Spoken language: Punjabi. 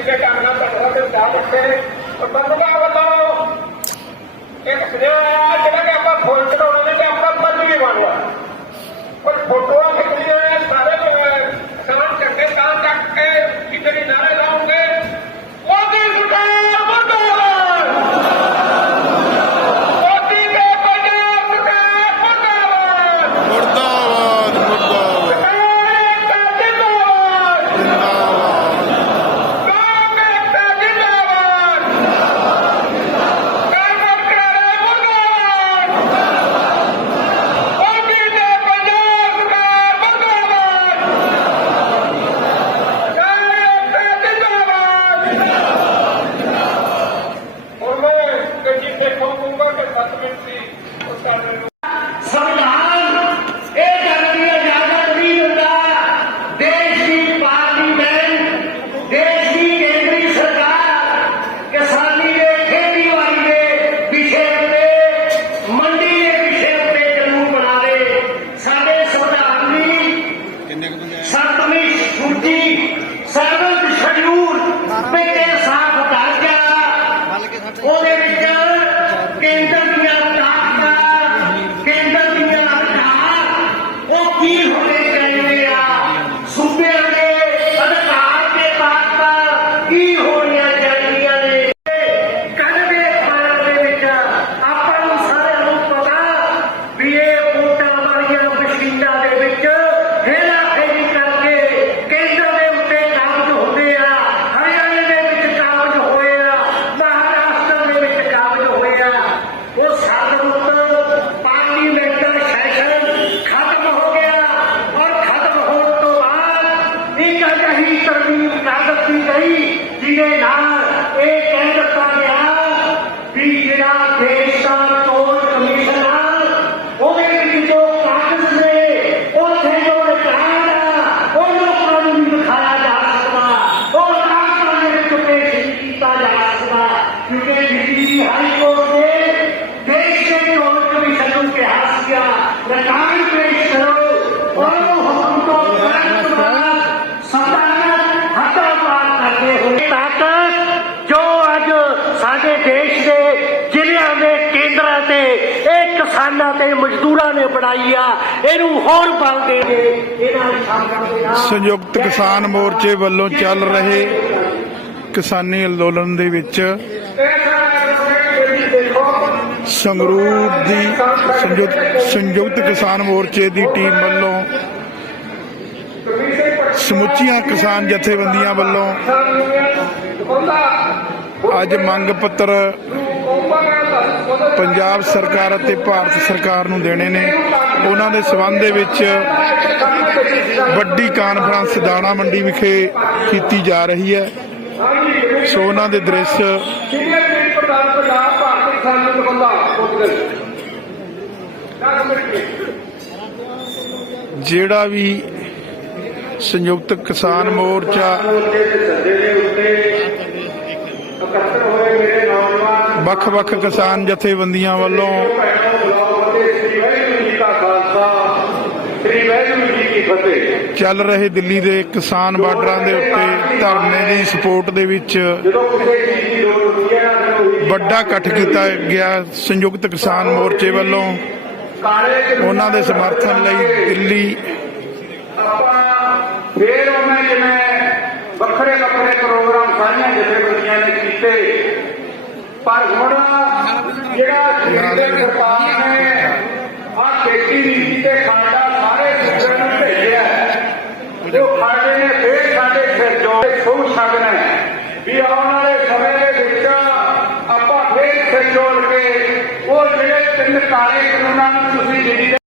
ਕਿਸੇ ਢੰਗ ਨਾਲ ਘਟਨਾ ਤੇ ਜਾ ਦਿੱਤੇ ਬੰਦਗਾ ਵੱਲੋਂ ਇੱਕ ਜਿਹੜਾ ਕਿ ਆਪਾਂ ਫੁੱਲ ਚੜਾਉਣੇ ਗੱਡੀ ਤੇ ਖੋਲੂਗਾ ਕਿ 7 ਮਿੰਟ ਦੀ ਉਹ ਸਾਡੇ এই দিনে না ਕਿਸਾਨਾਂ ਤੇ ਮਜ਼ਦੂਰਾਂ ਨੇ ਬਣਾਈ ਆ, ਇਹਨੂੰ ਹੋਰ ਬਲ ਦੇ ਦੇ, ਇਹਨਾਂ ਸ਼ਾਮਲ ਦੇ ਨਾਲ। ਸੰਯੁਕਤ ਕਿਸਾਨ ਮੋਰਚੇ ਵੱਲੋਂ ਚੱਲ ਰਹੇ ਕਿਸਾਨੀ ਅੰਦੋਲਨ ਦੇ ਵਿੱਚ ਸੰਗਰੂਰ ਦੀ ਸੰਯੁਕਤ ਕਿਸਾਨ ਮੋਰਚੇ ਦੀ ਟੀਮ ਵੱਲੋਂ ਸਮੁੱਚੀਆਂ ਕਿਸਾਨ ਜਥੇਬੰਦੀਆਂ ਵੱਲੋਂ ਅੱਜ ਮੰਗ ਪੱਤਰ ਪੰਜਾਬ ਸਰਕਾਰ ਅਤੇ ਭਾਰਤ ਸਰਕਾਰ ਨੂੰ ਦੇਣੇ ਨੇ। ਉਹਨਾਂ ਦੇ ਸਬੰਧ ਦੇ ਵਿੱਚ ਵੱਡੀ ਕਾਨਫਰੰਸ ਦਾਣਾ ਮੰਡੀ ਵਿਖੇ ਕੀਤੀ ਜਾ ਰਹੀ ਹੈ। ਸੋ ਉਹਨਾਂ ਦੇ ਦ੍ਰਿਸ਼ ਜਿਹੜਾ ਵੀ ਸੰਯੁਕਤ ਕਿਸਾਨ ਮੋਰਚਾ ਵੱਖ-ਵੱਖ ਕਿਸਾਨ ਜਥੇਬੰਦੀਆਂ ਵੱਲੋਂ ਚੱਲ ਰਹੇ ਦਿੱਲੀ ਦੇ ਕਿਸਾਨ ਬਾਰਡਰਾਂ ਦੇ ਉੱਤੇ ਧਰਨੇ ਦੀ ਸਪੋਰਟ ਦੇ ਵਿੱਚ ਵੱਡਾ ਇਕੱਠ ਕੀਤਾ ਗਿਆ ਸੰਯੁਕਤ ਕਿਸਾਨ ਮੋਰਚੇ ਵੱਲੋਂ। ਉਹਨਾਂ ਦੇ ਸਮਰਥਨ ਲਈ ਦਿੱਲੀ ਫੇਰ ਉਹਨਾਂ ਜਿਵੇਂ ਵੱਖਰੇ ਵੱਖਰੇ ਪ੍ਰੋਗਰਾਮ ਸਾਰੀਆਂ ਜਥੇਬੰਦੀਆਂ ਨੇ ਕੀਤੇ ਪਰ ਹੁਣ ਜਿਹੜਾ ਕੇਂਦਰ ਸਰਕਾਰ ਨੇ ਆ ਖੇਤੀ ਨੀਤੀ ਤੇ ਖਾਂਡਾ ਸਾਰੇ ਸੂਬੇ ਨੂੰ ਭੇਜਿਆ ਜੋ ਖਾਂਡੇ ਨੇ ਫੇਰ ਸਾਡੇ ਸਿਰ ਜੋ ਸੁਣ ਸਕਣਾ ਵੀ ਆਉਣ ਵਾਲੇ ਸਮੇਂ ਦੇ ਵਿੱਚ ਆਪਾਂ ਫੇਰ ਸਿਰ ਜੋੜ ਕੇ ਉਹ ਜਿਹੜੇ ਤਿੰਨ ਕਾਲੇ ਕਾਨੂੰਨਾਂ ਨੂੰ ਤੁਸੀਂ ਜਿਹੜੀ